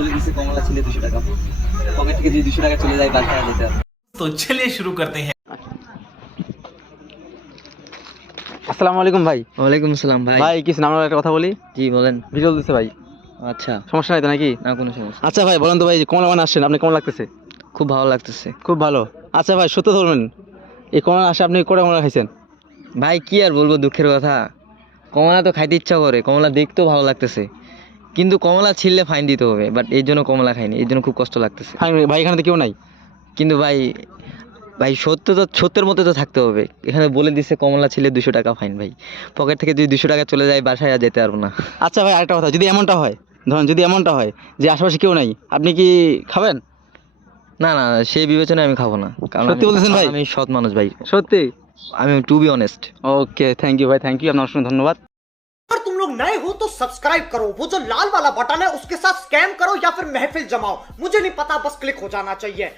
বলে দিছে কমলা ছিল 200 টাকা, পকেট থেকে যদি 200 টাকা চলে যায় বাসায় যেতে হবে। तो चलिए शुरू करते हैं। আসসালামু আলাইকুম ভাই। ওয়ালাইকুম আসসালাম ভাই। ভাই কিছু নাম একটা কথা বলি, জি বলেন। ভিডিও দিচ্ছে ভাই, আচ্ছা, সমস্যা নাই তো নাকি? না কোনো সমস্যা। আচ্ছা ভাই বলেন তো ভাই, যে কমলা বাগানে আসছেন, আপনি কেমন লাগতেছে? খুব ভালো লাগতেছে। খুব ভালো। আচ্ছা ভাই সত্য ধরবেন, এই কমলা আসে আপনি কটা কমলা খাইছেন? ভাই কি আর বলবো, দুঃখের কথা, কমলা তো খাইতে ইচ্ছা করে, কমলা দেখতেও ভালো লাগতেছে, কিন্তু কমলা ছিললে ফাইন দিতে হবে, বাট এই জন্য কমলা খাইনি, এই জন্য খুব কষ্ট লাগতেছে। ভাই এখানে তো কেউ নাই। কিন্তু ভাই, ভাই সত্য তো সত্যের মধ্যে তো থাকতে হবে। এখানে বলে দিচ্ছে কমলা ছিলে 200 টাকা ফাইন, ভাই পকেট থেকে যদি 200 টাকা চলে যায় বাসায় আর যেতে পারবো না। আচ্ছা ভাই আরেকটা কথা, যদি এমনটা হয়, ধরেন যদি এমনটা হয় যে আশেপাশে কেউ নাই, আপনি কি খাবেন? না না, সেই বিবেচনায় আমি খাবো না, কারণ সত্যি বলতেছেন ভাই? আমি সৎ মানুষ ভাই, সত্যি? আমি to be honest. Okay, thank you ভাই, থ্যাংক ইউ, আপনার অসংখ্য ধন্যবাদ। अगर तुम लोग नए हो तो सब्सक्राइब करो, वो जो लाल वाला बटन है उसके साथ स्कैम करो या फिर महफिल जमाओ, मुझे नहीं पता, बस क्लिक हो जाना चाहिए।